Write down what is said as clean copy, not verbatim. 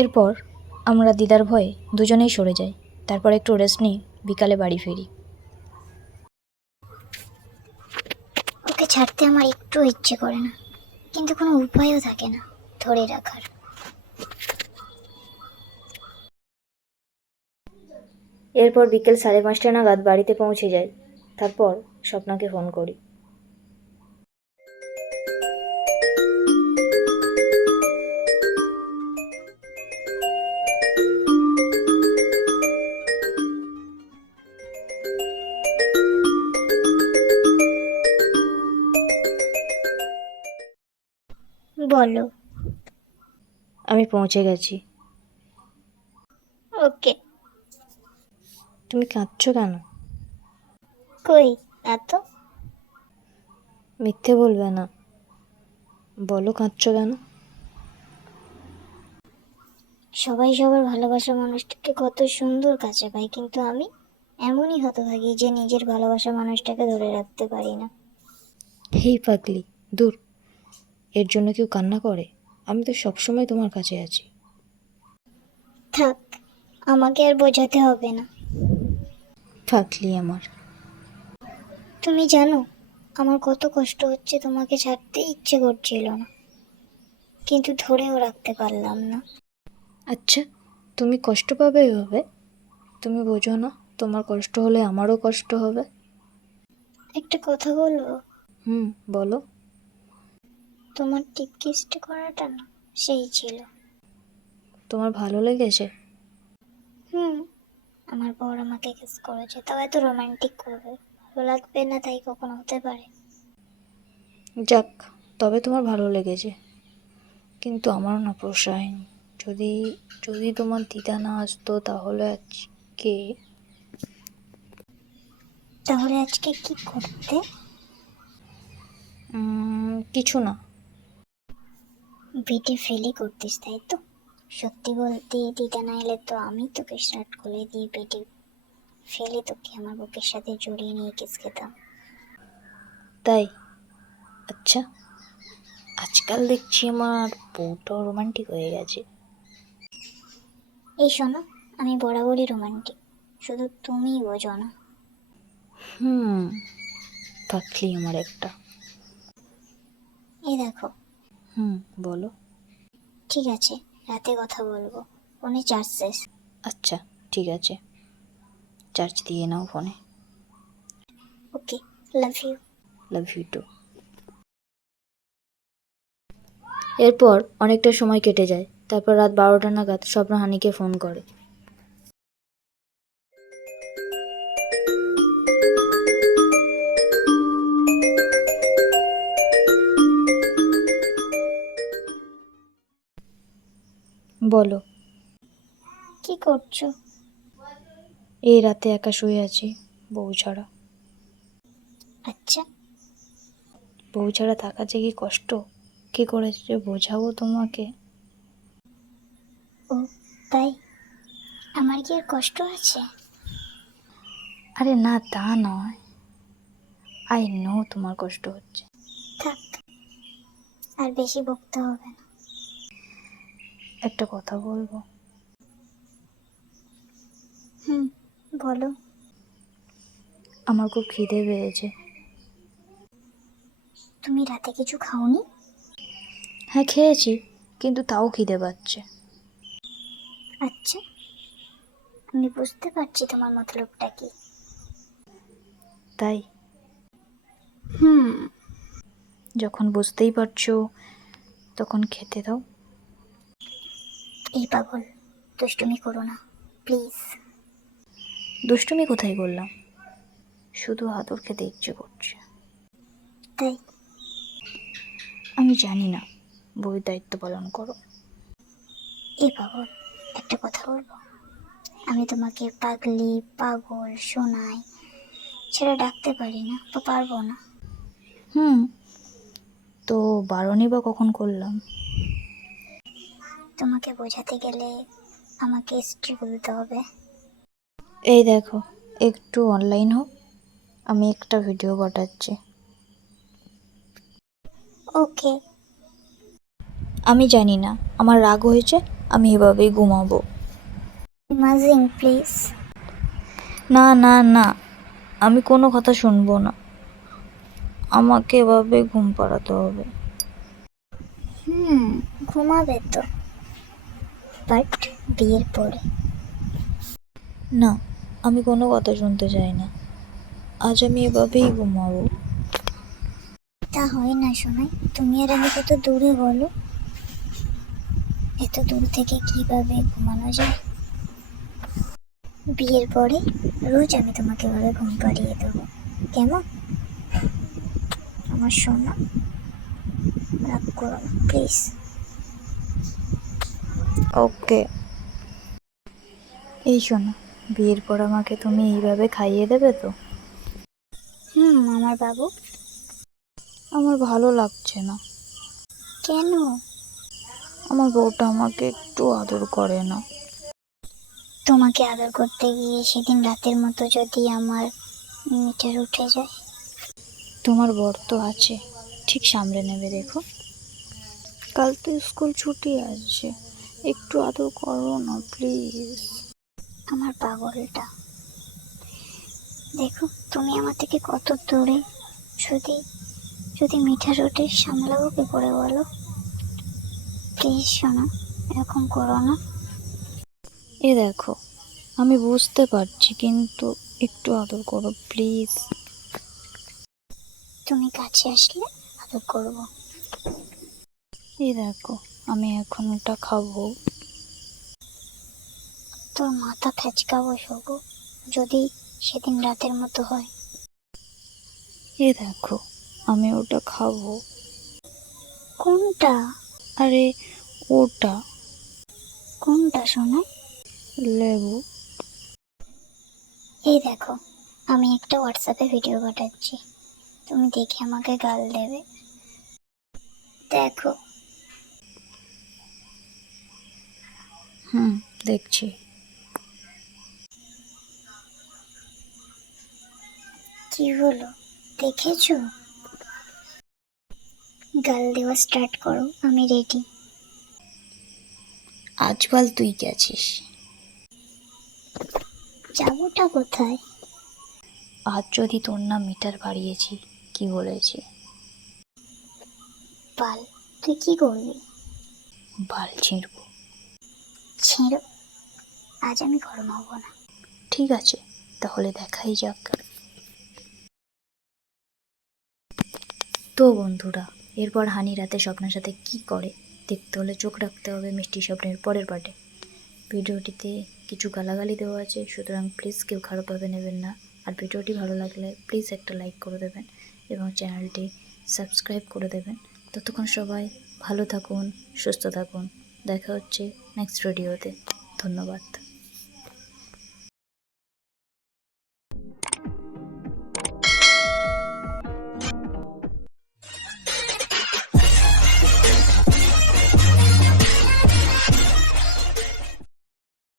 এরপর আমরা দিদার ভয়ে দুজনেই সরে যাই। তারপর একটু রেস্ট নিয়ে বিকালে বাড়ি ফিরি। ওকে ছাড়তে আমার একটু ইচ্ছে করে না, কিন্তু কোনো উপায়ও থাকে না ধরে রাখার। এরপর বিকেল 5:30 নাগাদ বাড়িতে পৌঁছে যাই। তারপর স্বপ্নাকে ফোন করি। বলো। আমি পৌঁছে গেছি। ওকে। তুমি কাঁদছো কেন? কই না তো। মিথ্যে বলবে না, বলো কাঁদছো কেন? সবাই সবার ভালোবাসা মানুষটাকে কত সুন্দর কাছে পায়, কিন্তু আমি এমনই হতভাগী যে নিজের ভালোবাসা মানুষটাকে ধরে রাখতে পারি না। হেই পাগলি, দূর। এর জন্য কেউ কান্না করে? আমি তো সবসময় তোমার কাছে আছি। থাক, আমাকে আর বোঝাতে হবে না। পাগলি আমার। তুমি জানো আমার কত কষ্ট হচ্ছে, তোমাকে ছাড়তে ইচ্ছে করছিল না, কিন্তু ধরেও রাখতে পারলাম না। আচ্ছা, তুমি কষ্ট পাবে এভাবে? তুমি বোঝো না তোমার কষ্ট হলে আমারও কষ্ট হবে। একটা কথা বলবো? বলো। তোমার টিপ কিসটা করাটা না সেই ছিল। তোমার ভালো লেগেছে? হুম, আমার বর আমাকে কিস করেছে, তাও এত রোমান্টিক করবে, ভালো লাগবে না তাই কখনো হতে পারে? যাক, তবে তোমার ভালো লেগেছে, কিন্তু আমার না পোষায়নি। যদি যদি তোমার দিদা না আসতো তাহলে আজকে কি করতে? কিছু না। বিটে ফেলি করতিস তাই তো? সত্যি বলতে দিদা না এলে তো আমি তোকে শার্ট খুলে দিয়ে বেডে ফেলে তোকে আমার বুকের সাথে জড়িয়ে নিয়ে কিস খেতাম। তাই? আচ্ছা, আজকাল দেখছি আমার বউটাও রোমান্টিক হয়ে গেছে। এই শোনো, আমি বরাবরই রোমান্টিক, শুধু তুমিই বোঝো না। পাগলি আমার একটা। এই দেখো। বলো। ঠিক আছে, রাতে কথা বলবো, ফোনে চার্জ শেষ। আচ্ছা, ঠিক আছে, চার্জ দিয়ে নাও ফোনে। Okay, love you. Love you too. এরপর অনেকটা সময় কেটে যায়। তারপর রাত 12টা নাগাদ স্বপ্ন হানিকে ফোন করে। বলো। কি করছো? এই রাতে একা শুয়ে আছি, বউ ছাড়া। আচ্ছা। বউ ছাড়া থাকা যে কি কষ্ট, কি করে যে বোঝাবো তোমাকে। ও তাই? আমার কি আর কষ্ট আছে? আরে না, তা নয়। আই নো তোমার কষ্ট হচ্ছে। থাক, আর বেশি বকতে হবে না। একটা কথা বলবো? হুম, বলো। আমার খুব খিদে পেয়েছে। তুমি রাতে কিছু খাওনি? হ্যাঁ, খেয়েছি, কিন্তু তাও খিদে পাচ্ছে। আচ্ছা, আমি বুঝতে পারছি তোমার মতলবটা কি। তাই? হুম। যখন বুঝতেই পারছো, তখন খেতে দাও। এই পাগল, দুষ্টুমি করো না প্লিজ। দুষ্টুমি কোথায় করলাম? শুধু আদর খেতে ইচ্ছে করছে। তাই? আমি জানি না, বউয়ের দায়িত্ব পালন করো। এই পাগল, একটা কথা বলবো? আমি তোমাকে পাগলি, পাগল, সোনাই ছেড়ে ডাকতে পারি না বা পারবো না। তো বারণই বা কখন করলাম? তোমাকে বোঝাতে গেলে আমাকে স্ত্রী বলতে হবে। এই দেখো, একটু অনলাইন হোক, আমি একটা ভিডিও পাঠাচ্ছি। ওকে। আমি জানি না আমার রাগ হয়েছে আমি এভাবেই ঘুমাবো। Imaging please. না না না, আমি কোনো কথা শুনবো না, আমাকে এভাবে ঘুম পাড়াতে হবে। ঘুমাবে তো, বাট বিয়ের পরে। না, আমি কোনো কথা শুনতে চাই না, আজ আমি এভাবেই ঘুমাবো। তা হয় না শোনাই, তুমি আর আমি কত দূরে বলো, এত দূর থেকে কিভাবে ঘুমানো যায়? বিয়ের পরে রোজ আমি তোমাকে এভাবে ঘুম পাড়িয়ে দেবো, কেমন? আমার সোনা, রাগ করো না প্লিজ। ওকে। এই শোনো, বিয়ের পর আমাকে তুমি এইভাবে খাইয়ে দেবে তো? আমার বাবু। আমার ভালো লাগছে না। কেন? আমার বউটা আমাকে একটু আদর করে না। তোমাকে আদর করতে গিয়ে সেদিন রাতের মতো যদি আমার মিটার উঠে যায়? তোমার বর তো আছে, ঠিক সামলে নেবে। দেখো, কাল তো স্কুল ছুটি আছে, একটু আদর করো না প্লিজ। আমার পাগলটা, দেখো তুমি আমার থেকে কত দূরে, যদি যদি মিঠা রোটে সামলাবো কি করে বলো? প্লিজ শোনো, এরকম করো না। এ দেখো, আমি বুঝতে পারছি, কিন্তু একটু আদর করো প্লিজ। তুমি কাছে আসলে আদর করবো। এই দেখো, আমি এখন ওটা খাবো। তোর মাথা থেচকাবো শোবো, যদি সেদিন রাতের মতো হয়। এ দেখো, আমি ওটা খাবো। কোনটা? আরে ওটা, কোনটা শোনো? লেবু। এই দেখো, আমি একটা হোয়াটসঅ্যাপে ভিডিও পাঠাচ্ছি, তুমি দেখে আমাকে গাল দেবে। দেখো। দেখছি। কি হলো, দেখেছো? গাল দেওয়া স্টার্ট করো, আমি রেডি। আজকাল তুই গেছিস? যাবোটা কোথায়? আজ যদি তোর নাম মিটার বাড়িয়েছি, কি বলেছি? পাল, তুই কি করবি? বাল ছিঁড়বো। ছেড়ো, আজ আমি ঘুমাবো না। ঠিক আছে, তাহলে দেখাই যাক। তো বন্ধুরা, এরপর হানি রাতে স্বপ্নের সাথে কি করে দেখতে হলে চোখ রাখতে হবে মিষ্টি স্বপ্নের পরের পার্টে। ভিডিওটিতে কিছু গালাগালি দেওয়া আছে, সুতরাং প্লিজ কেউ খারাপভাবে নেবেন না। আর ভিডিওটি ভালো লাগলে প্লিজ একটা লাইক করে দেবেন এবং চ্যানেলটি সাবস্ক্রাইব করে দেবেন। ততক্ষণ সবাই ভালো থাকুন, সুস্থ থাকুন। দেখা হচ্ছে নেক্সট ভিডিওতে। ধন্যবাদ।